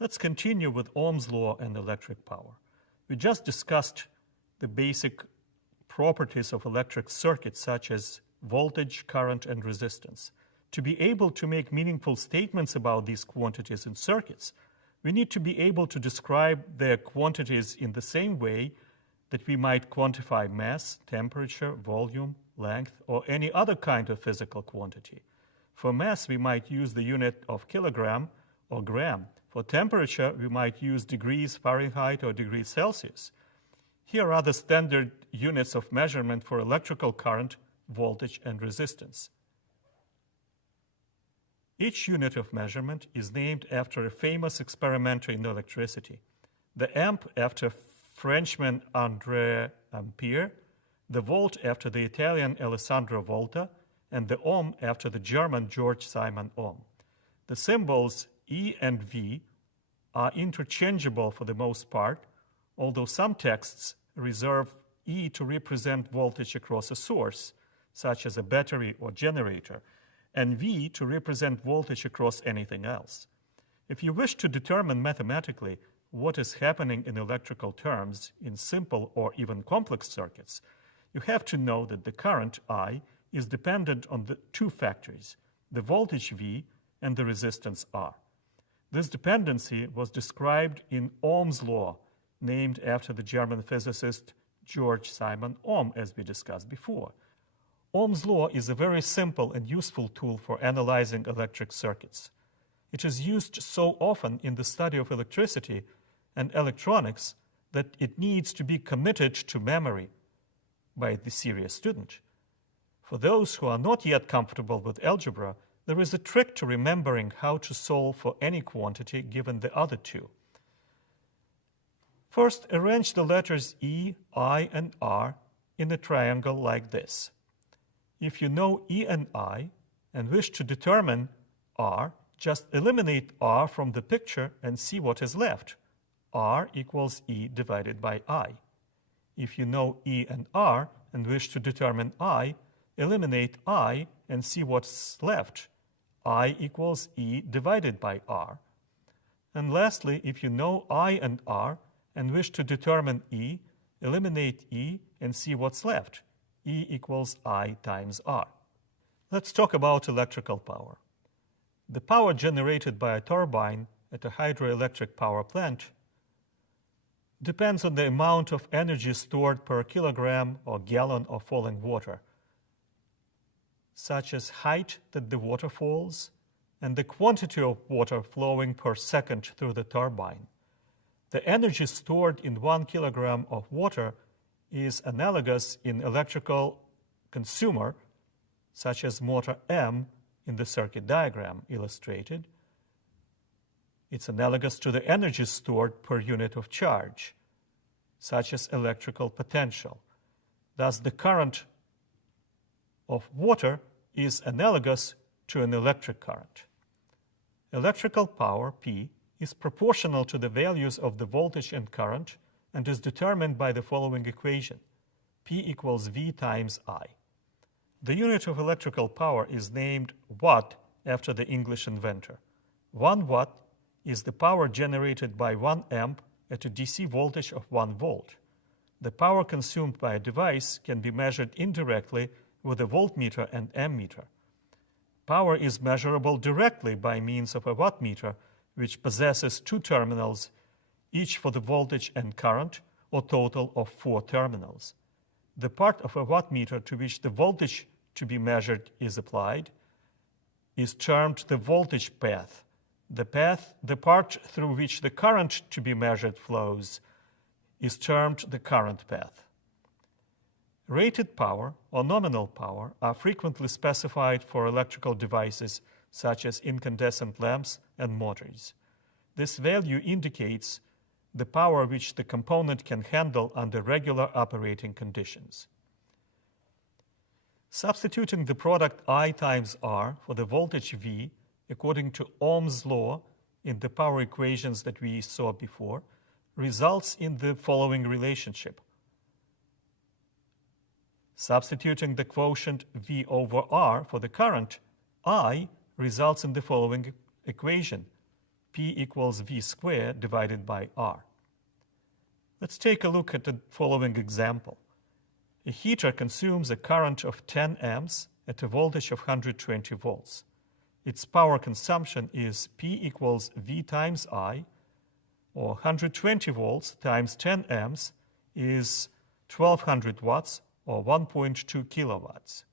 Let's continue with Ohm's law and electric power. We just discussed the basic properties of electric circuits such as voltage, current, and resistance. To be able to make meaningful statements about these quantities in circuits, we need to be able to describe their quantities in the same way that we might quantify mass, temperature, volume, length, or any other kind of physical quantity. For mass, we might use the unit of kilogram or gram. For temperature, we might use degrees Fahrenheit or degrees Celsius. Here are the standard units of measurement for electrical current, voltage, and resistance. Each unit of measurement is named after a famous experimenter in electricity. The amp after Frenchman André Ampère, the volt after the Italian Alessandro Volta, and the ohm after the German George Simon Ohm. The symbols E and V are interchangeable for the most part, although some texts reserve E to represent voltage across a source, such as a battery or generator, and V to represent voltage across anything else. If you wish to determine mathematically what is happening in electrical terms in simple or even complex circuits, you have to know that the current I is dependent on the two factors, the voltage V and the resistance R. This dependency was described in Ohm's law, named after the German physicist George Simon Ohm, as we discussed before. Ohm's law is a very simple and useful tool for analyzing electric circuits. It is used so often in the study of electricity and electronics that it needs to be committed to memory by the serious student. For those who are not yet comfortable with algebra, there is a trick to remembering how to solve for any quantity given the other two. First, arrange the letters E, I, and R in a triangle like this. If you know E and I and wish to determine R, just eliminate R from the picture and see what is left. R equals E divided by I. If you know E and R and wish to determine I, eliminate I and see what's left. I equals E divided by R. And lastly, if you know I and R and wish to determine E, eliminate E and see what's left. E equals I times R. Let's talk about electrical power. The power generated by a turbine at a hydroelectric power plant depends on the amount of energy stored per kilogram or gallon of falling water, such as height that the water falls and the quantity of water flowing per second through the turbine. The energy stored in 1 kilogram of water is analogous in electrical consumer, such as motor M in the circuit diagram illustrated. It's analogous to the energy stored per unit of charge, such as electrical potential. Thus, the current of water is analogous to an electric current. Electrical power, P, is proportional to the values of the voltage and current and is determined by the following equation. P equals V times I. The unit of electrical power is named watt after the English inventor. 1 watt is the power generated by 1 amp at a DC voltage of 1 volt. The power consumed by a device can be measured indirectly with a voltmeter and ammeter. Power is measurable directly by means of a wattmeter, which possesses 2 terminals, each for the voltage and current, or total of 4 terminals. The part of a wattmeter to which the voltage to be measured is applied is termed the voltage path. The part through which the current to be measured flows is termed the current path. Rated power or nominal power are frequently specified for electrical devices such as incandescent lamps and motors. This value indicates the power which the component can handle under regular operating conditions. Substituting the product I times R for the voltage V according to Ohm's law in the power equations that we saw before results in the following relationship. Substituting the quotient V over R for the current, I results in the following equation. P equals V squared divided by R. Let's take a look at the following example. A heater consumes a current of 10 amps at a voltage of 120 volts. Its power consumption is P equals V times I, or 120 volts times 10 amps is 1200 watts or 1.2 kilowatts.